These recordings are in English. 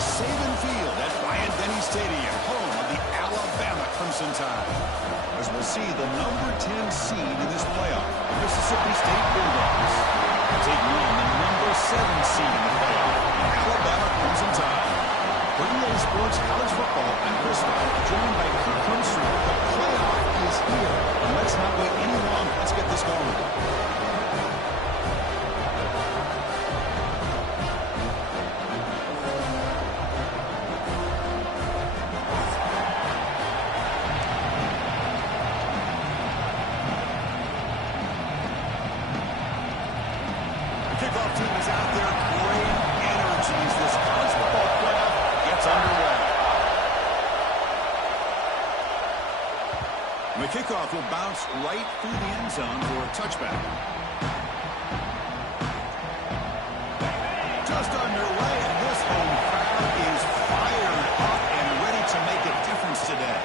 Saban Field at Bryant-Denny Stadium, home of the Alabama Crimson Tide. As we'll see the number 10 seed in this playoff, Mississippi State Bulldogs, taking on the number 7 seed in the playoff, Alabama Crimson Tide. For EA Sports College Football, I'm Chris White, joined by Kirk Crimson. The playoff is here, and let's not wait any longer. Let's get this going. Kickoff team is out there. Great energy as this college football playoff gets underway. The kickoff will bounce right through the end zone for a touchback. Just underway, and this home crowd is fired up and ready to make a difference today.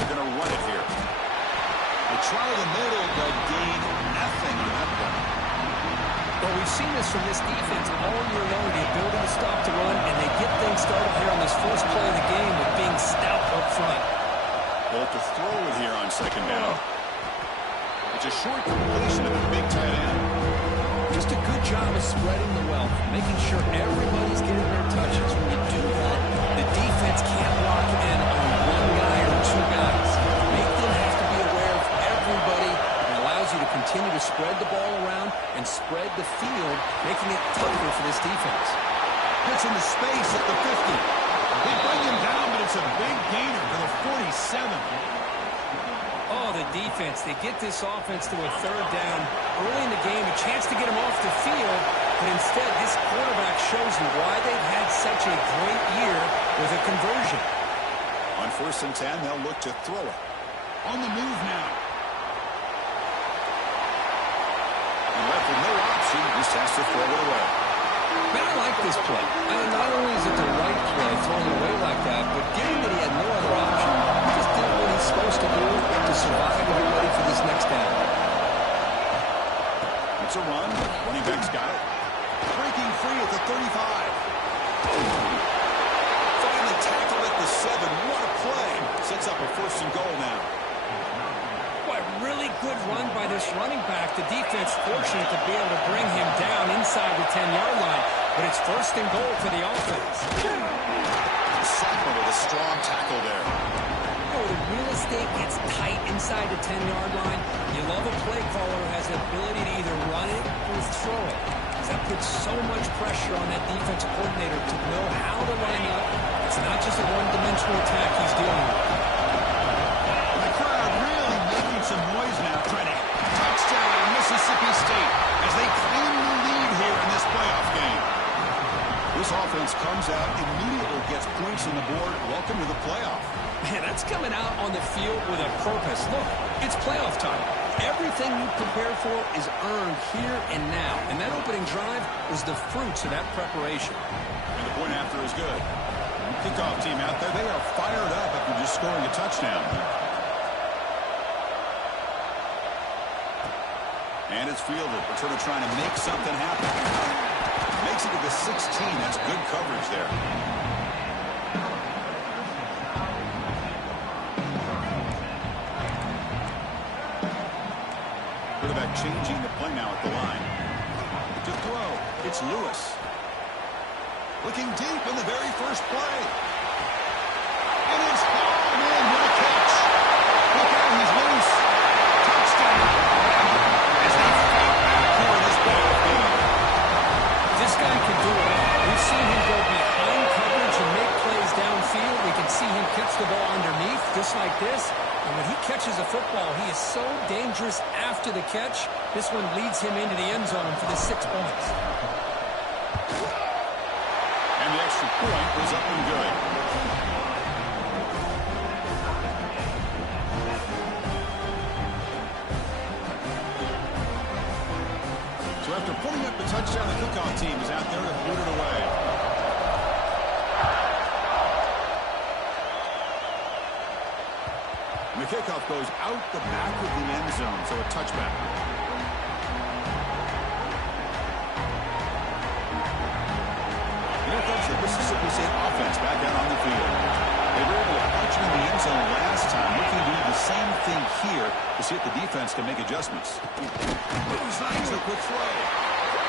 They're going to run it here. They try the middle, but gain nothing on that one. Well, we've seen this from this defense all year long, the ability to stop the run, and they get things started here on this first play of the game with being stout up front. Bolt to throw it here on second down. It's a short completion of the big tight end. Just a good job of spreading the wealth, making sure everybody's getting their touches. When you do that, the defense can't lock in on one guy or two guys. Make them have to be aware of everybody. You to continue to spread the ball around and spread the field, making it tougher for this defense. Gets into space at the 50. They bring him down, but it's a big gainer to the 47. Oh, the defense. They get this offense to a third down early in the game, a chance to get him off the field, but instead this quarterback shows you why they've had such a great year with a conversion. On 1st and 10, they'll look to throw it. On the move now. Left with no option, just has to throw it away. Man, I like this play. Not only is it the right play, throwing it away like that, but given that he had no other option, he just did what he's supposed to do to survive and be ready for this next down. It's a run. Running back's got it. Breaking free at the 35. Finally tackled at the 7. What a play. Sets up a 1st and goal now. Really good run by this running back. The defense fortunate to be able to bring him down inside the 10-yard line, but it's 1st and goal for the offense. Sacco with a strong tackle there. Oh, the real estate gets tight inside the 10-yard line. You love a play caller who has the ability to either run it or throw it. That puts so much pressure on that defensive coordinator to know how to line up. It's not just a one-dimensional attack he's dealing with. Some noise now, trying to touchdown Mississippi State as they claim the lead here in this playoff game. This offense comes out, immediately gets points on the board. Welcome to the playoff. Man, that's coming out on the field with a purpose. Look, it's playoff time. Everything you prepared for is earned here and now. And that opening drive was the fruits of that preparation. And the point after is good. Kickoff team out there, they are fired up after just scoring a touchdown. And it's fielded. Returner trying to make something happen. Makes it to the 16. That's good coverage there. Quarterback changing the play now at the line. To throw, it's Lewis. Looking deep in the very first play. And it's hauled in with a catch. Look out, he's loose. Touchdown. This guy can do it all. We've seen him go behind coverage and make plays downfield. We can see him catch the ball underneath just like this. And when he catches a football, he is so dangerous after the catch. This one leads him into the end zone for the 6 points. And the extra point was up and good. So after putting up the touchdown, the kickoff team is out there to boot it away. And the kickoff goes out the back of the end zone, so a touchback. Here comes the Mississippi State offense back out on the field. They were able to punch in the end zone last time. Looking to do the same thing here to see if the defense can make adjustments. Designs a quick throw.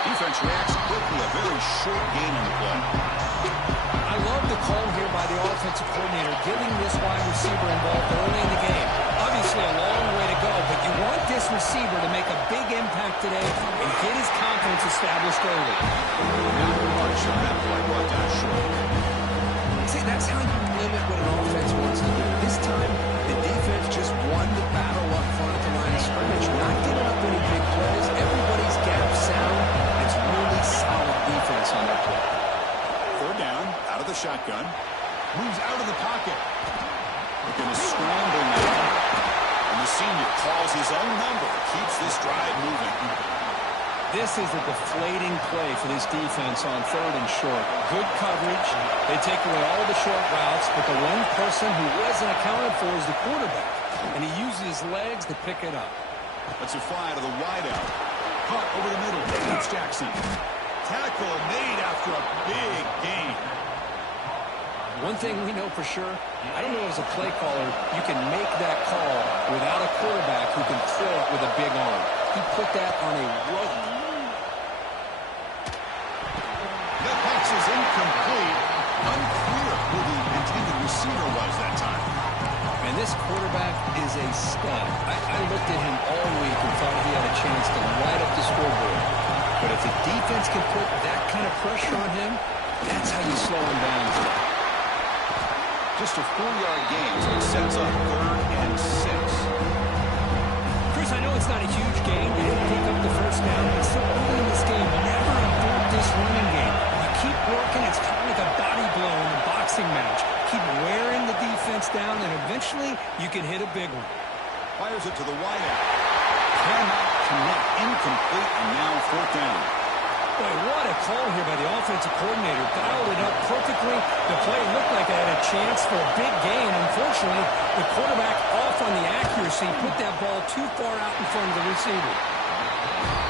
Defense reacts quickly. A very short gain on the play. I love the call here by the offensive coordinator, getting this wide receiver involved early in the game. Obviously a long way to go, but you want this receiver to make a big impact today and get his confidence established early. Not much of that play brought down short. See, that's how you limit what an offense wants to do. This time, the defense just won the battle up front at the line of scrimmage, not giving up any big plays. Everybody's gap sound. It's really solid defense on that play. Third down, out of the shotgun. Moves out of the pocket. They're going to scramble now. And the senior calls his own number. Keeps this drive moving. This is a deflating play for this defense on third and short. Good coverage. They take away all the short routes, but the one person who wasn't accounted for is the quarterback. And he uses his legs to pick it up. Let's a fly to the wideout. Caught over the middle. That's Jackson. Tackle made after a big gain. One thing we know for sure, I don't know as a play caller, you can make that call without a quarterback who can throw it with a big arm. He put that on a rope. That pass is incomplete. Unclear who the intended receiver was that time. And this quarterback is a stud. I looked at him all week and thought he had a chance to light up the scoreboard. But if the defense can put that kind of pressure on him, that's how you slow him down today. Just a 4-yard gain, so it sets up 3rd and 6. Chris, I know it's not a huge gain. They didn't pick up the first down, but so early in this game, never abort this running game. You keep working, it's kind of like a body blow in a boxing match. Keep wearing the defense down, and eventually you can hit a big one. Fires it to the wideout. Cannot connect. Incomplete, and now 4th down. Boy, what a call here by the offensive coordinator. Dialed it up perfectly. The play looked like it had a chance for a big gain. Unfortunately, the quarterback off on the accuracy, put that ball too far out in front of the receiver.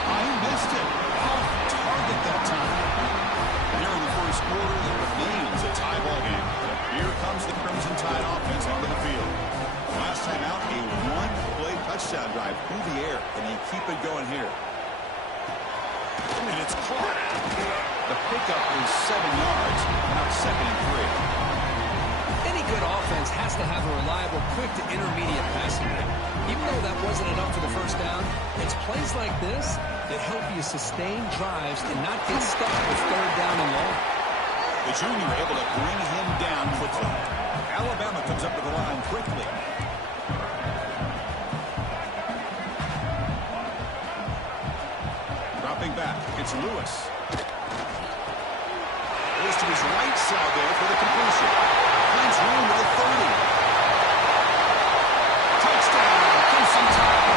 I missed it. Off target that time. Here in the first quarter, it remains a tie ball game. Here comes the Crimson Tide offense onto the field. Last time out, a one-play touchdown drive through the air. Can you keep it going here? And it's caught. The pickup is 7 yards, now 2nd and 3. Any good offense has to have a reliable, quick to intermediate passing game. Even though that wasn't enough for the first down, it's plays like this that help you sustain drives and not get stuck with 3rd down and long. The junior able to bring him down quickly. Alabama comes up to the line quickly. Dropping back, it's Lewis. Goes to his right side there for the completion. Finds room to the 30. Touchdown, Crimson Tide.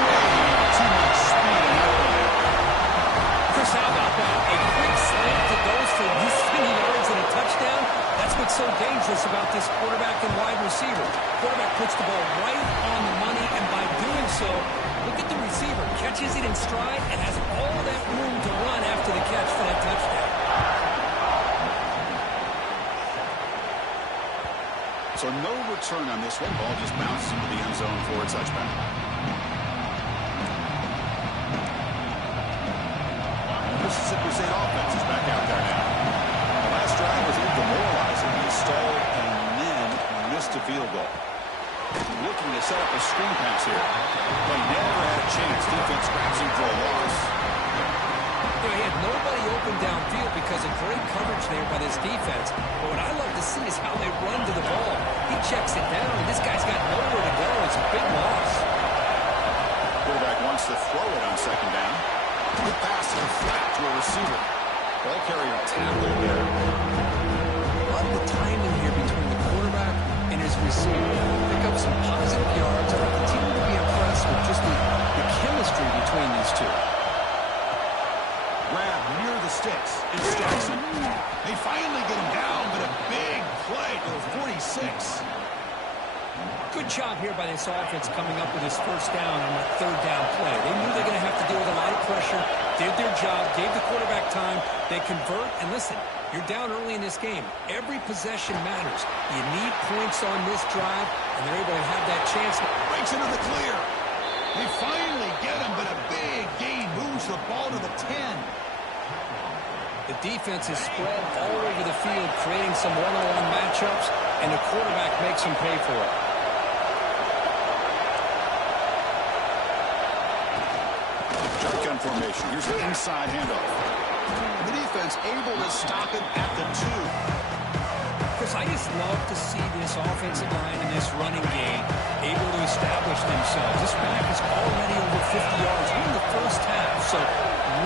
Way too much speed in that one. Chris, how about that? A quick slant that goes for this many yards and a touchdown. That's what's so dangerous about this quarterback and wide receiver. Quarterback puts the ball right on the money, and by doing so, look at the receiver. Catches it in stride and has all that room to run after the catch for that touchdown. So no return on this one. Ball just bounces into the end zone for a touchback. Mississippi State offense is back out there now. The last drive was a little demoralizing. They stalled and then missed a field goal. Looking to set up a screen pass here. But he never had a chance. Defense grabs him for a loss. You know, he had nobody open downfield because of great coverage there by this defense. But what I love to see is how they run to the ball. He checks it down, and this guy's got nowhere to go. It's a big loss. Quarterback wants to throw it on 2nd down. Good pass to the flat to a receiver. Ball carrier tackled there. Love the timing here between the quarterback and his receiver. Pick up some positive yards, and I continue to be impressed with just the chemistry between these two. Grab near the sticks. It's Jackson. They finally get him down, but a big play to the 46. Good job here by this offense coming up with his first down on that 3rd down play. They knew they were going to have to deal with a lot of pressure, did their job, gave the quarterback time. They convert, and listen, You're down early in this game. Every possession matters. You need points on this drive, and they're able to have that chance. Breaks into the clear. They finally get him, but a big gain moves the ball to the 10. The defense is spread all over the field, creating some one-on-one matchups, and the quarterback makes them pay for it. Shotgun formation. Here's the inside handoff. The defense able to stop it at the 2. Chris, I just love to see this offensive line in this running game able to establish themselves. This back is already over 50 yards in the first half, so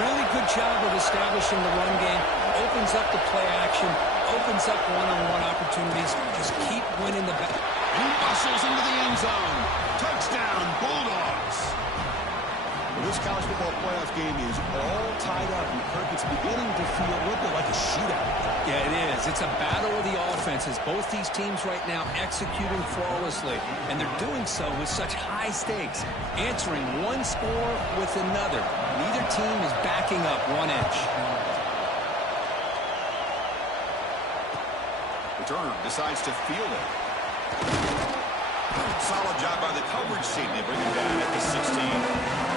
really good job of establishing the run game. Opens up the play action, opens up one-on-one opportunities. Just keep winning the back. He muscles into the end zone. Touchdown, Bulldogs. Well, this college football playoff game is all tied up, and Kirk, it's beginning to feel a little bit like a shootout. Yeah, it is. It's a battle of the offenses. Both these teams right now executing flawlessly, and they're doing so with such high stakes, answering one score with another. Neither team is backing up 1 inch. Returner decides to field it. Solid job by the coverage team. They bring him down at the 16.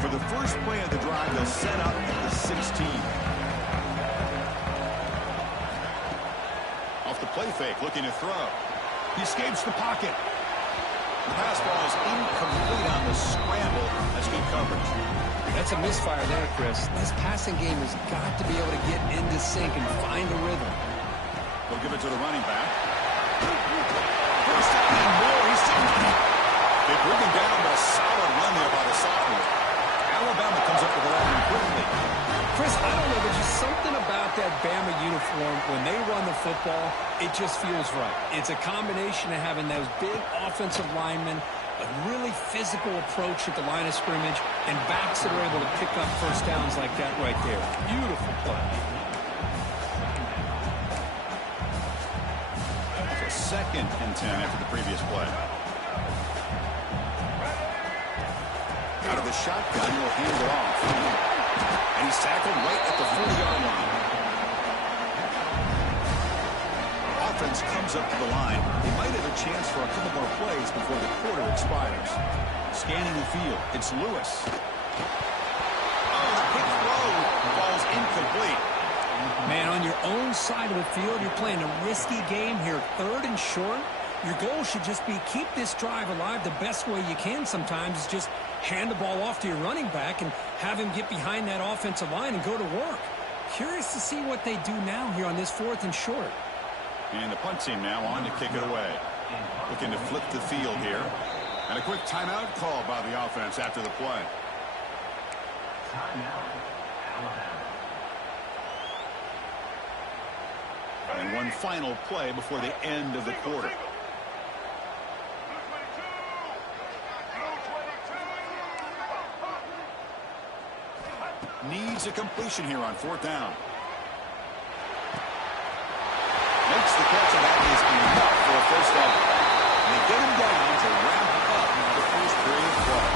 For the first play of the drive, they'll set up at the 16. Off the play fake, looking to throw. He escapes the pocket. The pass ball is incomplete on the scramble. That's good coverage. That's a misfire there, Chris. This passing game has got to be able to get into sync and find a rhythm. They'll give it to the running back. First down and more. He's still running. They bring him down, but a solid run there by the sophomore. Alabama comes up with the line quickly. Chris, I don't know, there's just something about that Bama uniform. When they run the football, it just feels right. It's a combination of having those big offensive linemen, a really physical approach at the line of scrimmage, and backs that are able to pick up first downs like that right there. Beautiful play. So 2nd and 10 after the previous play. Out of the shotgun, he'll hand it off. And he's tackled right at the 40-yard line. Offense comes up to the line. They might have a chance for a couple more plays before the quarter expires. Scanning the field, it's Lewis. Oh, the quick throw falls incomplete. Man, on your own side of the field, you're playing a risky game here. 3rd and short. Your goal should just be keep this drive alive the best way you can sometimes is just hand the ball off to your running back and have him get behind that offensive line and go to work. Curious to see what they do now here on this 4th and short. And the punt team now on to kick it away. Looking to flip the field here. And a quick timeout call by the offense after the play. And one final play before the end of the quarter. Needs a completion here on 4th down. Makes the catch, and that is enough for a first down. And they get him down to wrap up the first period play.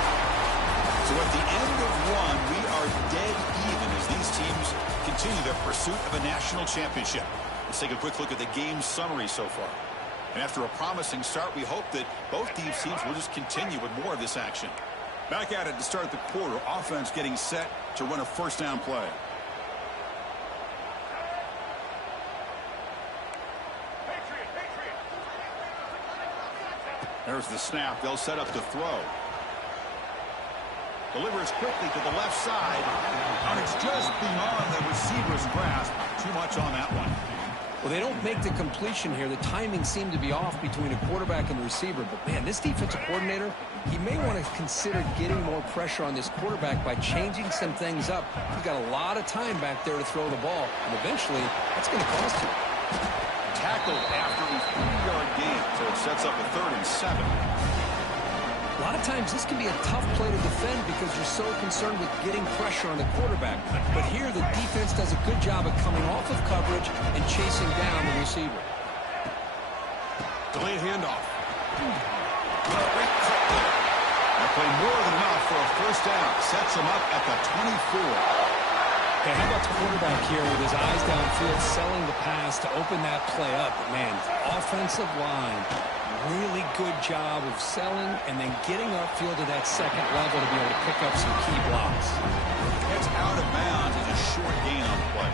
So at the end of 1, we are dead even as these teams continue their pursuit of a national championship. Let's take a quick look at the game summary so far. And after a promising start, we hope that both these teams will just continue with more of this action. Back at it to start the quarter. Offense getting set to run a first down play. There's the snap. They'll set up to throw. Delivers quickly to the left side. And it's just beyond the receiver's grasp. Too much on that one. Well, they don't make the completion here. The timing seemed to be off between a quarterback and the receiver. But, man, this defensive coordinator, he may want to consider getting more pressure on this quarterback by changing some things up. He's got a lot of time back there to throw the ball. And eventually, that's going to cost him. Tackled after a 3-yard gain. So it sets up a 3rd and 7. A lot of times this can be a tough play to defend because you're so concerned with getting pressure on the quarterback. But here the defense does a good job of coming off of coverage and chasing down the receiver. Delayed handoff. Great cut there. The Play more than enough for a first down. Sets him up at the 24. Okay, how about the quarterback here with his eyes downfield, selling the pass to open that play up? But man, offensive line, really good job of selling and then getting upfield to that second level to be able to pick up some key blocks. It's out of bounds. It's a short gain on the play.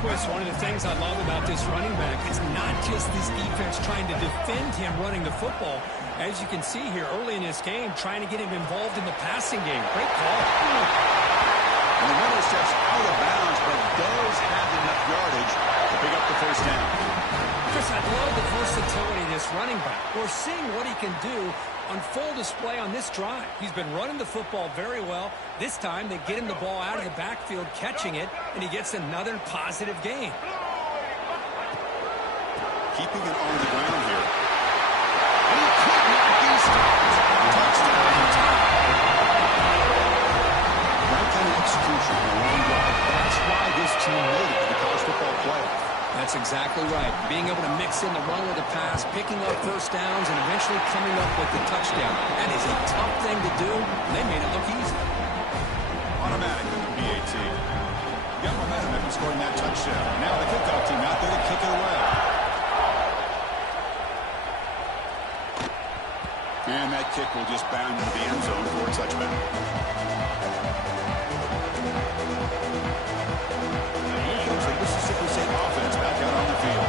Chris, one of the things I love about this running back is not just this defense trying to defend him running the football. As you can see here early in this game, trying to get him involved in the passing game. Great call. And the runner steps out of bounds, but does have enough yardage to pick up the first down. Chris, I love the versatility of this running back. We're seeing what he can do on full display on this drive. He's been running the football very well. This time, they get him the ball out of the backfield, catching it, and he gets another positive gain. Keeping it on the ground here. And he could not be stopped. Touchdown. That kind of execution on a long drive. That's why this team made it to the college football playoff. That's exactly right. Being able to mix in the run with the pass, picking up first downs, and eventually coming up with the touchdown. That is a tough thing to do, and they made it look easy. Automatic with the BAT. Got momentum after scoring that touchdown. Now the kickoff team out there to kick it away. And that kick will just bound into the end zone for a touchback. Here comes the Mississippi State offense back out on the field.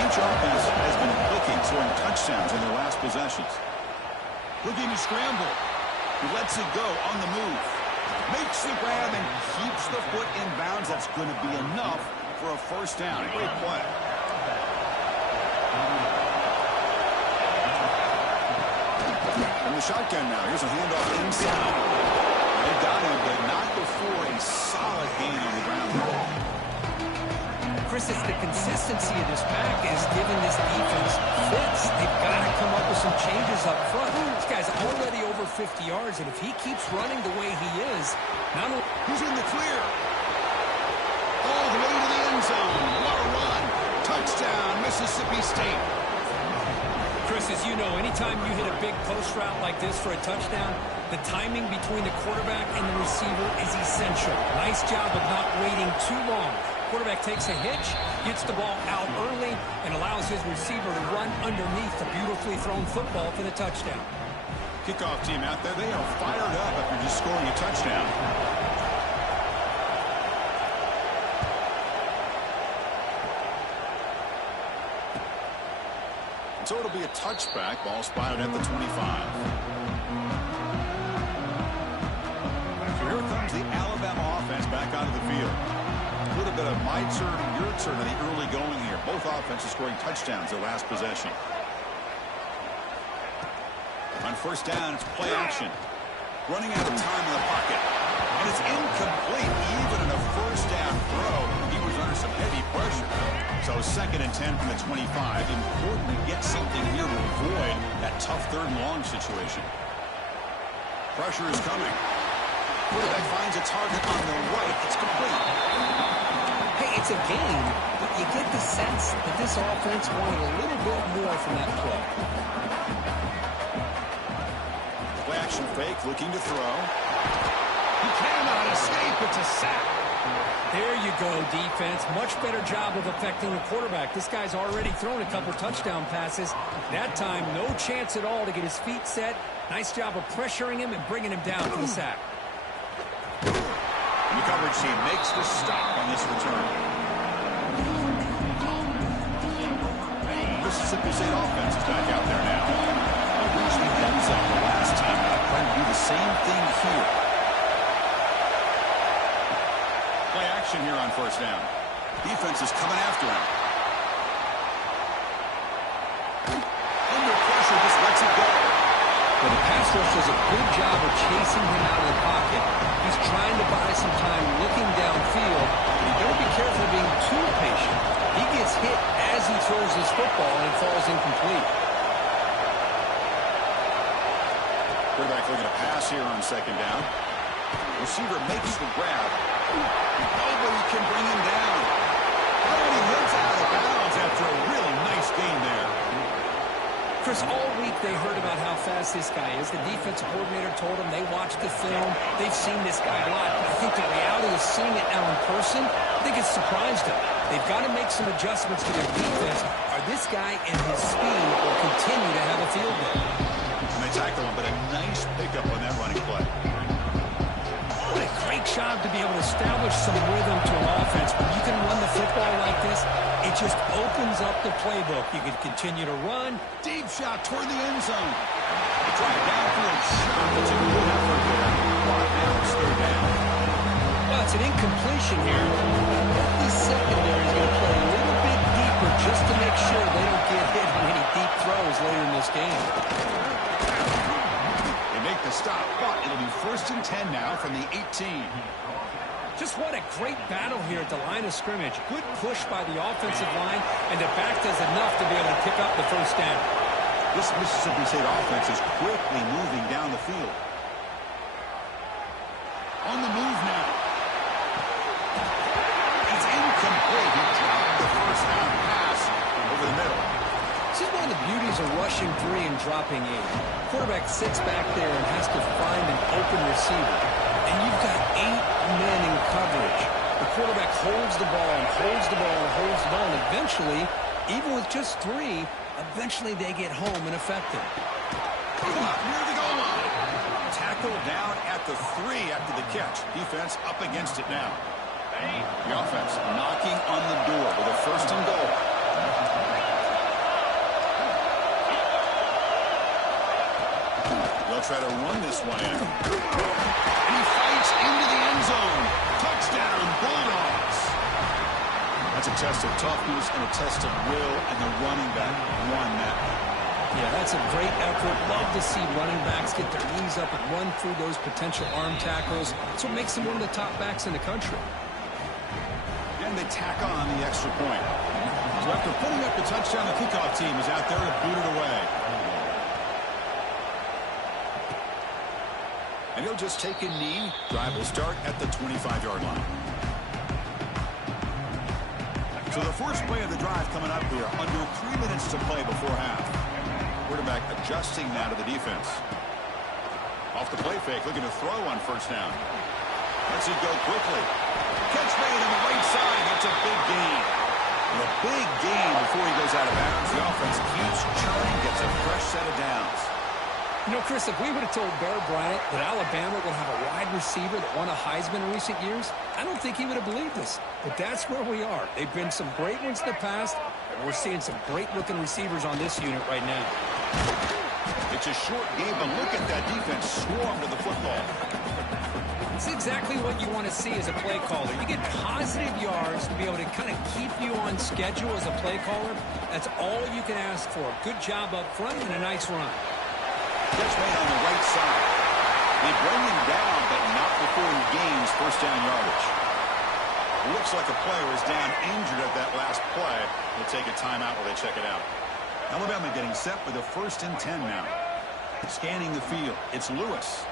Each offense has been clicking, scoring touchdowns in their last possessions. Looking to scramble. He lets it go on the move. Makes the grab and keeps the foot in bounds. That's going to be enough for a first down. Great play. From the shotgun now. Here's a handoff inside. They got him, but not before a solid gain on the ground. Chris, it's the consistency of this back is giving this defense fits. They've got to come up with some changes up front. This guy's already over 50 yards, and if he keeps running the way he is, not only... He's in the clear. All the way to the end zone. What a run. Touchdown, Mississippi State. Chris, as you know, anytime you hit a big post route like this for a touchdown, the timing between the quarterback and the receiver is essential. Nice job of not waiting too long. Quarterback takes a hitch, gets the ball out early, and allows his receiver to run underneath the beautifully thrown football for the touchdown. Kickoff team out there, they are fired up after just scoring a touchdown. So it'll be a touchback. Ball spotted at the 25. So here comes the Alabama offense back onto the field. A little bit of my turn and your turn in the early going here. Both offenses scoring touchdowns their last possession. On first down, it's play action. Running out of time in the pocket. And it's incomplete. Even in a first down throw, he was under some heavy pressure. So 2nd and 10 from the 25. Important to get something here to avoid that tough 3rd and long situation. Pressure is coming. Quarterback finds a target on the right. It's complete. Hey, it's a game, but you get the sense that this offense wanted a little bit more from that play. Play action fake, looking to throw. He cannot escape. It's a sack. There you go, defense. Much better job of affecting the quarterback. This guy's already thrown a couple touchdown passes. That time, no chance at all to get his feet set. Nice job of pressuring him and bringing him down for the sack. The coverage team makes the stop on this return. Mississippi State offense is back out there now. They reached the end zone the last time. Trying to do the same thing here. Play action here on first down. Defense is coming after him. Under pressure, just lets it go. Well, the pass rush does a good job of chasing him out of the pocket. He's trying to buy some time looking downfield. You don't be careful being too patient. He gets hit as he throws his football and it falls incomplete. Quarterback looking to pass here on 2nd down. Receiver makes the grab. Nobody can bring him down. How many hits out of bounds after a really nice game there? Chris, all week they heard about how fast this guy is. The defensive coordinator told them they watched the film. They've seen this guy a lot. But I think the reality of seeing it now in person, I think it's surprised them. They've got to make some adjustments to their defense, or this guy and his speed will continue to have a field day. And they tackle him, but a nice pickup on that running play. What a great job to be able to establish some rhythm to an offense. When you can run the football like this, it just opens up the playbook. You can continue to run. Deep shot toward the end zone. Drive downfield shot. It's a good effort there. Now it's third down. Well, it's an incompletion here. The secondary is going to play a little bit deeper just to make sure they don't get hit on any deep throws later in this game. They make the stop, but it'll be 1st and 10 now from the 18. Just what a great battle here at the line of scrimmage. Good push by the offensive line, and the back does enough to be able to pick up the first down. This Mississippi State offense is quickly moving down the field. On the move now. It's incomplete. He dropped the first down pass over the middle. This is one of the beauties of rushing 3 and dropping 8. Quarterback sits back there and has to find an open receiver. And you've got 8 men in coverage. The quarterback holds the ball and holds the ball and holds the ball. And eventually, even with just 3, eventually they get home and affect him. Near the goal line. Tackled down at the 3 after the catch. Defense up against it now. The offense knocking on the door with a 1st and goal. They'll try to run this one in. And he fights into the end zone. Touchdown, Bulldogs. That's a test of toughness and a test of will, and the running back won that. Yeah, that's a great effort. Love to see running backs get their knees up and run through those potential arm tackles. That's what makes them one of the top backs in the country. And they tack on the extra point. So after putting up the touchdown, the kickoff team is out there to boot it away. And he'll just take a knee. Drive will start at the 25-yard line. So the first play of the drive coming up here. Under 3 minutes to play before half. Quarterback adjusting now to the defense. Off the play fake, looking to throw on 1st down. Lets it go quickly. Catch made on the right side. That's a big gain. And a big gain before he goes out of bounds. The offense keeps churning, gets a fresh set of downs. You know, Chris, if we would have told Bear Bryant that Alabama would have a wide receiver that won a Heisman in recent years, I don't think he would have believed us. But that's where we are. They've been some great ones in the past, and we're seeing some great-looking receivers on this unit right now. It's a short game, but look at that defense swarm with the football. It's exactly what you want to see as a play caller. You get positive yards to be able to kind of keep you on schedule as a play caller. That's all you can ask for. Good job up front and a nice run. Catch made on the right side. They bring him down, but not before he gains 1st down yardage. It looks like a player is down injured at that last play. We'll take a timeout while they check it out. Alabama getting set for the 1st and 10 now. Scanning the field. It's Lewis.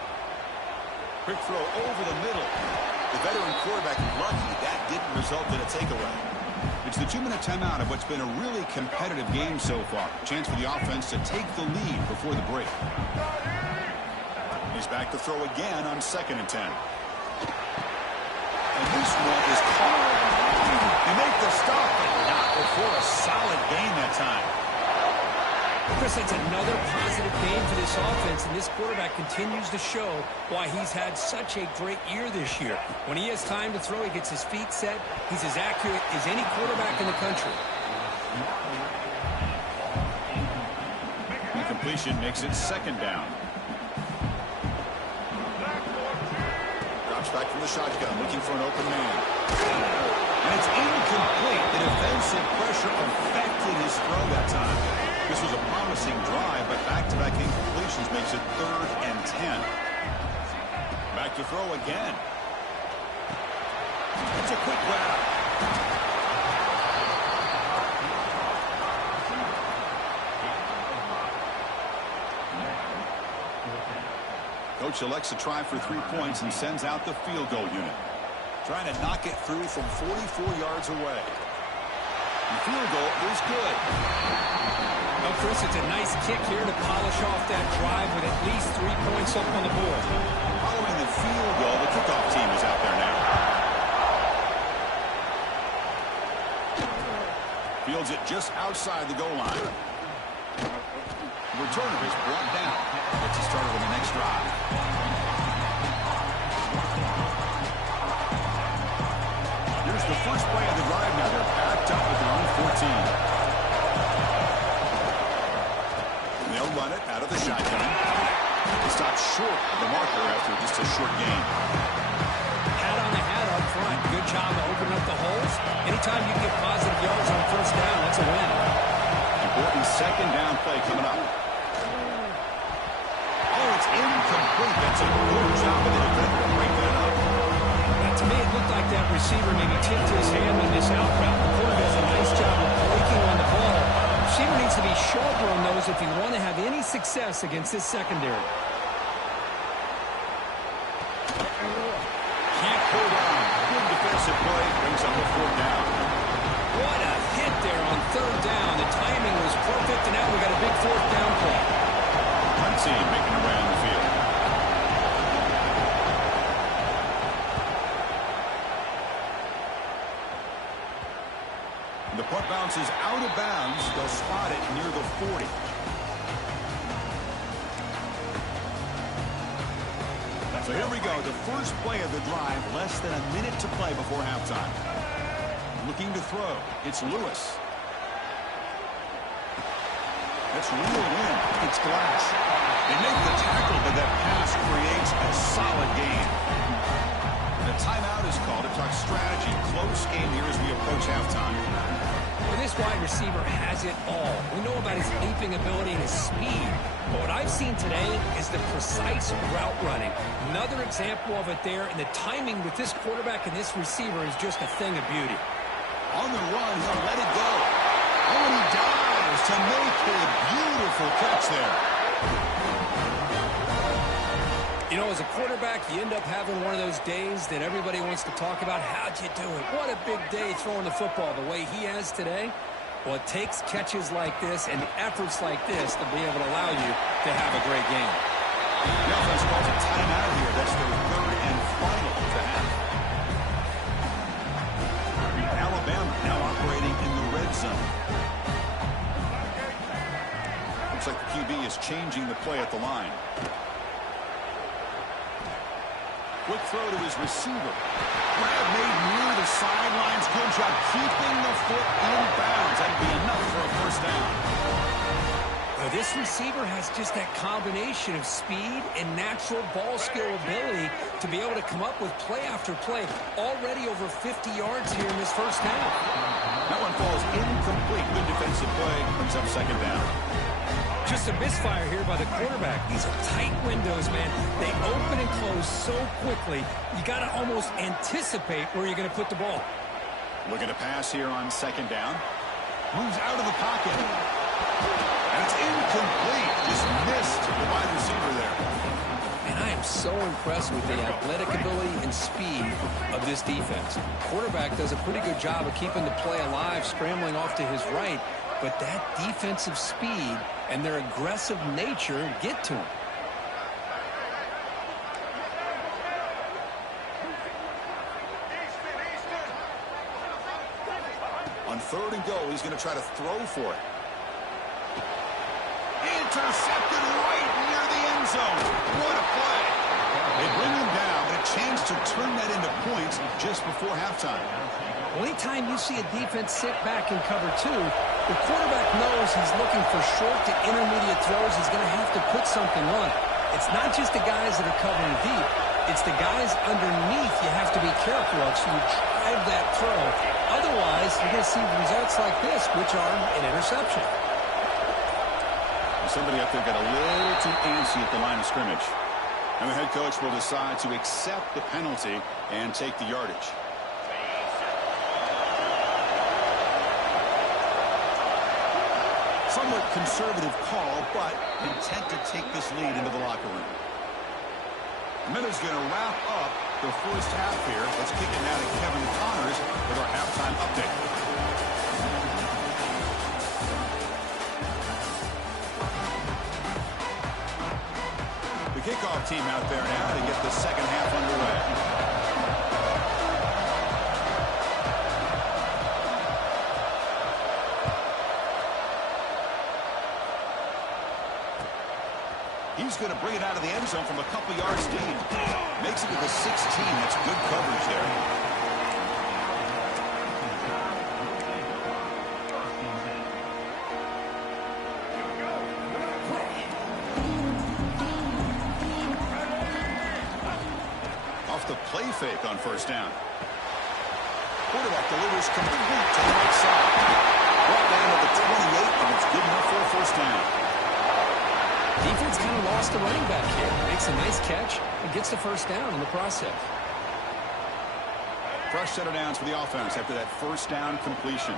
Quick throw over the middle. The veteran quarterback lucky that didn't result in a takeaway. It's the 2-minute timeout of what's been a really competitive game so far. Chance for the offense to take the lead before the break. He's back to throw again on 2nd and 10. And this one is caught. They make the stop, but not before a solid gain that time. Chris, that's another positive game for this offense, and this quarterback continues to show why he's had such a great year this year. When he has time to throw, he gets his feet set. He's as accurate as any quarterback in the country. Incompletion makes it 2nd down. Drops back from the shotgun, looking for an open man. And it's incomplete. The defensive pressure affected his throw that time. This was a promising drive, but back-to-back incompletions makes it 3rd and 10. Back to throw again. It's a quick grab. Coach elects to try for 3 points and sends out the field goal unit. Trying to knock it through from 44 yards away. The field goal is good. Well, Chris, it's a nice kick here to polish off that drive with at least 3 points up on the board. Following the field goal, the kickoff team is out there now. Fields it just outside the goal line. The returner is brought down. Gets you started on the next drive. Here's the first play of the drive now. They're backed up with their own 14. They'll run it out of the shotgun. He stops short of the marker after just a short gain. Hat on the hat up front. Good job to open up the holes. Anytime you get positive yards on first down, that's a win. Important second down play coming up. Oh, it's incomplete. That's a good job of the defender to break that up. To me, it looked like that receiver maybe tipped his hand on this out route. The corner does a nice job of breaking on the ball. Receiver needs to be sharper on those if you want to have any success against this secondary. Can't hold on. Good defensive play. Brings up a fourth down. What a hit there on third down. The timing was perfect, and now we got a big fourth down play. One team making their way on the field. The punt bounces out of bounds. They'll spot it near the 40. So here we go. The first play of the drive. Less than a minute to play before halftime. Looking to throw. It's Lewis. That's reeled in. It's Glass. They make the tackle, but that pass creates a solid gain. The timeout is called to talk strategy. Close game here as we approach halftime. Well, this wide receiver has it all. We know about his leaping ability and his speed. But what I've seen today is the precise route running. Another example of it there, and the timing with this quarterback and this receiver is just a thing of beauty. On the run, he'll let it go. Oh, and he dives to make a beautiful catch there. You know, as a quarterback, you end up having one of those days that everybody wants to talk about. How'd you do it? What a big day throwing the football the way he has today. Well, it takes catches like this and efforts like this to be able to allow you to have a great game. The offense calls a timeout here. That's their third and final of the half. Alabama now operating in the red zone. Looks like the QB is changing the play at the line. Quick throw to his receiver. Grab made near the sidelines. Good job keeping the foot in bounds. That'd be enough for a first down. Well, this receiver has just that combination of speed and natural ball skill ability to be able to come up with play after play. Already over 50 yards here in this first half. That one falls incomplete. Good defensive play. Brings up second down. Just a misfire here by the quarterback. These are tight windows, man. They open and close so quickly, you got to almost anticipate where you're going to put the ball. Looking to pass here on second down. Moves out of the pocket. And it's incomplete. Just missed the wide receiver there. And I am so impressed with the athletic ability and speed of this defense. Quarterback does a pretty good job of keeping the play alive, scrambling off to his right. But that defensive speed and their aggressive nature get to him. On third and goal, he's going to try to throw for it. Intercepted right near the end zone. What a play. They bring him down, but a chance to turn that into points just before halftime. Anytime you see a defense sit back in cover two, the quarterback knows he's looking for short to intermediate throws. He's going to have to put something on it. It's not just the guys that are covering deep. It's the guys underneath you have to be careful of, so you drive that throw. Otherwise, you're going to see results like this, which are an interception. Somebody up there got a little too antsy at the line of scrimmage. And the head coach will decide to accept the penalty and take the yardage. Somewhat conservative call, but intent to take this lead into the locker room. A minute's going to wrap up the first half here. Let's kick it now to Kevin Connors with our halftime update. kickoff team out there now to get the second half underway. He's going to bring it out of the end zone from a couple yards deep. Makes it to the 16. That's good coverage there. The play fake on first down. Quarterback delivers complete to the right side. Brought down to the 28, and it's good enough for a first down. Defense kind of lost the running back here. Makes a nice catch and gets the first down in the process. Fresh set of downs for the offense after that first down completion.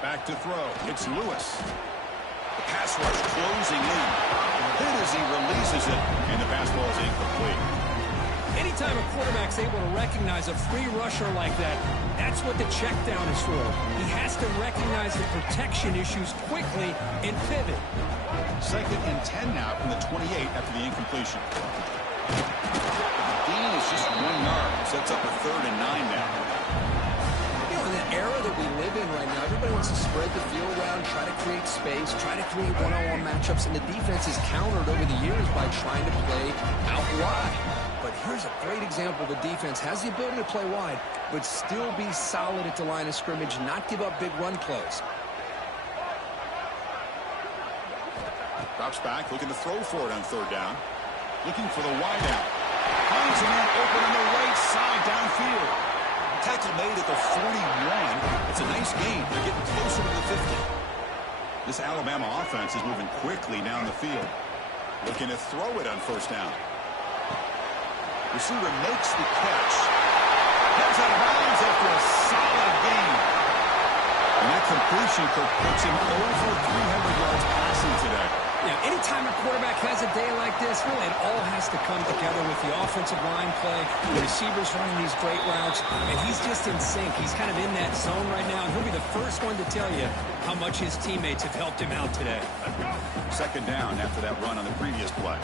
Back to throw. It's Lewis. The pass rush closing in. Hit as he releases it, and the pass ball is incomplete. Anytime a quarterback's able to recognize a free rusher like that, that's what the check down is for. He has to recognize the protection issues quickly and pivot. 2nd and 10 now from the 28 after the incompletion. The gain is just 1 yard. Sets up a 3rd and 9 now. In the era that we live in right now, everybody wants to spread the field around, try to create space, try to create one-on-one matchups, and the defense is countered over the years by trying to play out wide. But here's a great example. The defense has the ability to play wide, but still be solid at the line of scrimmage, not give up big run plays. Drops back, looking to throw for it on 3rd down. Looking for the wide out. Finds a man open on the right side downfield. Tackle made at the 41. It's a nice gain. They're getting closer to the 50. This Alabama offense is moving quickly down the field. Looking to throw it on first down. Receiver makes the catch. Heads out of bounds after a solid gain. And that completion puts him over 300 yards passing today. Yeah, anytime a quarterback has a day like this, really it all has to come together with the offensive line play, the receivers running these great routes, and he's just in sync. He's kind of in that zone right now, and he'll be the first one to tell you how much his teammates have helped him out today. 2nd down after that run on the previous play.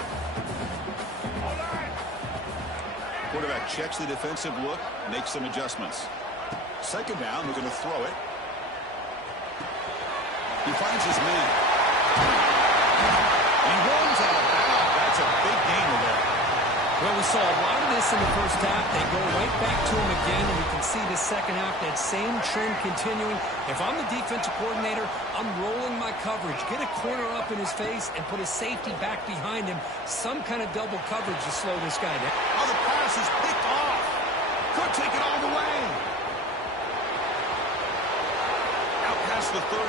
Quarterback checks the defensive look, makes some adjustments. 2nd down, looking to throw it. He finds his man. He runs out of bounds. That's a big gain there. Well, we saw a lot of this in the first half. They go right back to him again, and we can see the second half, that same trend continuing. If I'm the defensive coordinator, I'm rolling my coverage. Get a corner up in his face and put a safety back behind him. Some kind of double coverage to slow this guy down. Oh, the pass is picked off. Could take it all the way. Out past the 30.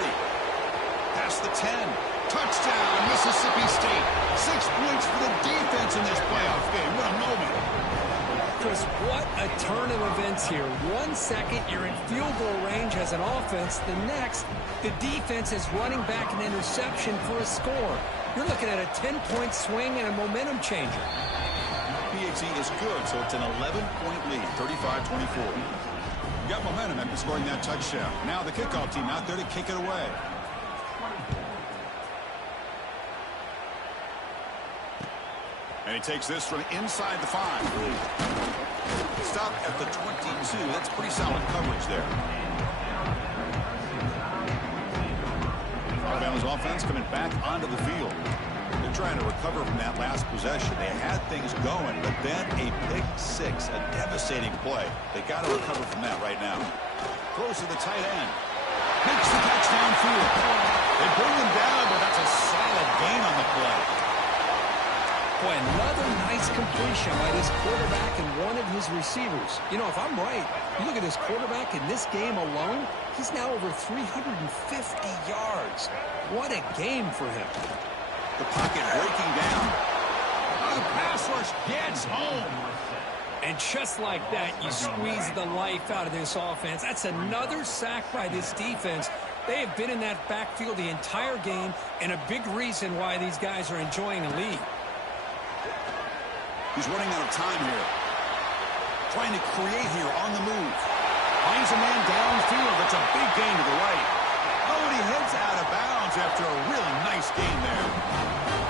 Past the 10. Touchdown, Mississippi State. 6 points for the defense in this playoff game. What a moment. Chris, what a turn of events here. 1 second, you're in field goal range as an offense. The next, the defense is running back an interception for a score. You're looking at a 10-point swing and a momentum changer. PAT is good, so it's an 11-point lead, 35-24. Got momentum after scoring that touchdown. Now the kickoff team out there to kick it away. And he takes this from inside the 5. Stop at the 22. That's pretty solid coverage there. Alabama's offense coming back onto the field. They're trying to recover from that last possession. They had things going, but then a pick 6, a devastating play. They got to recover from that right now. Throws to the tight end. Makes the catch downfield. They bring him down, but that's a solid gain on the play. Boy, another nice completion by this quarterback and one of his receivers. You know, if I'm right, you look at this quarterback in this game alone, he's now over 350 yards. What a game for him. The pocket breaking down. The pass rush gets home. And just like that, you squeeze the life out of this offense. That's another sack by this defense. They have been in that backfield the entire game, and a big reason why these guys are enjoying a lead. He's running out of time here. trying to create here on the move. Finds a man downfield. It's a big gain to the right. Oh, and he heads out of bounds after a really nice gain there.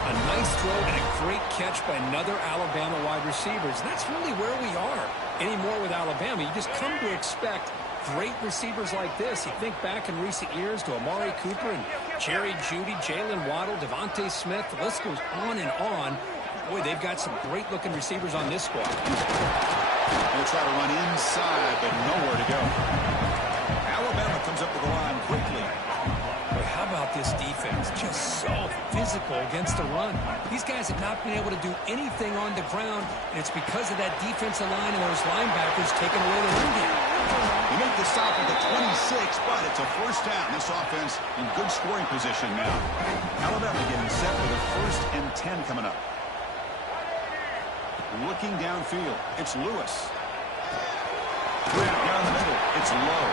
A nice throw and a great catch by another Alabama wide receiver. That's really where we are anymore with Alabama. You just come to expect great receivers like this. You think back in recent years to Amari Cooper and Jerry Jeudy, Jalen Waddle, Devontae Smith. The list goes on and on. Boy, they've got some great-looking receivers on this squad. They'll try to run inside, but nowhere to go. Alabama comes up with the line quickly. Boy, how about this defense? Just so physical against the run. These guys have not been able to do anything on the ground, and it's because of that defensive line and those linebackers taking away the run game. They make the stop at the 26, but it's a first down. This offense in good scoring position now. Alabama getting set for the 1st and 10 coming up. Looking downfield, it's Lewis. Down the middle, it's Lowe.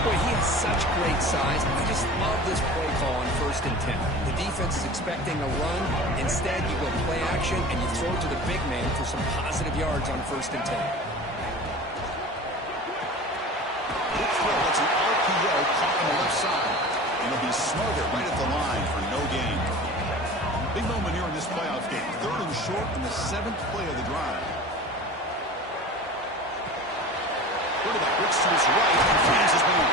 Boy, he has such great size. I just love this play call on 1st and 10. The defense is expecting a run. Instead, you go play action, and you throw to the big man for some positive yards on 1st and 10. That's an RPO caught on the left side. And it'll be smothered right at the line for no gain. Big moment here in this playoff game. 3rd and short in the 7th play of the drive. Quarterback looks to his right and finds his man.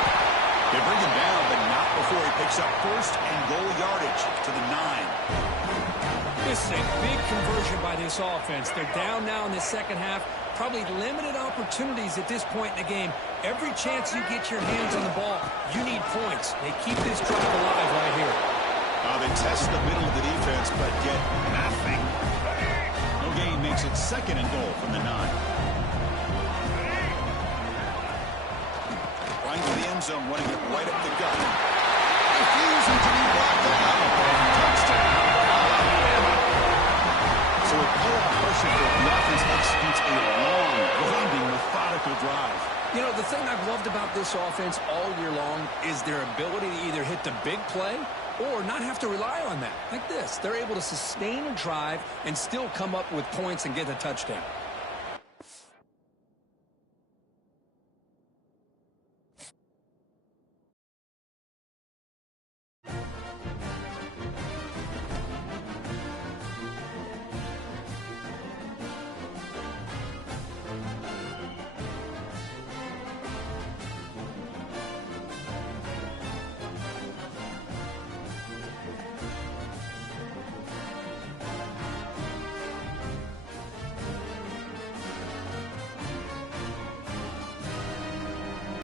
They bring him down, but not before he picks up 1st and goal yardage to the 9. This is a big conversion by this offense. They're down now in the second half. Probably limited opportunities at this point in the game. Every chance you get your hands on the ball, you need points. They keep this drive alive right here. They test the middle of the defense, but get nothing. No gain makes it 2nd and goal from the 9. Right to the end zone, running it right up the gut. Refusing to be blocked out. Touchdown, Alabama. So a playoff pressure for the offense executes a long, grinding, methodical drive. You know, the thing I've loved about this offense all year long is their ability to either hit the big play or not have to rely on that. Like this, they're able to sustain a drive and still come up with points and get a touchdown.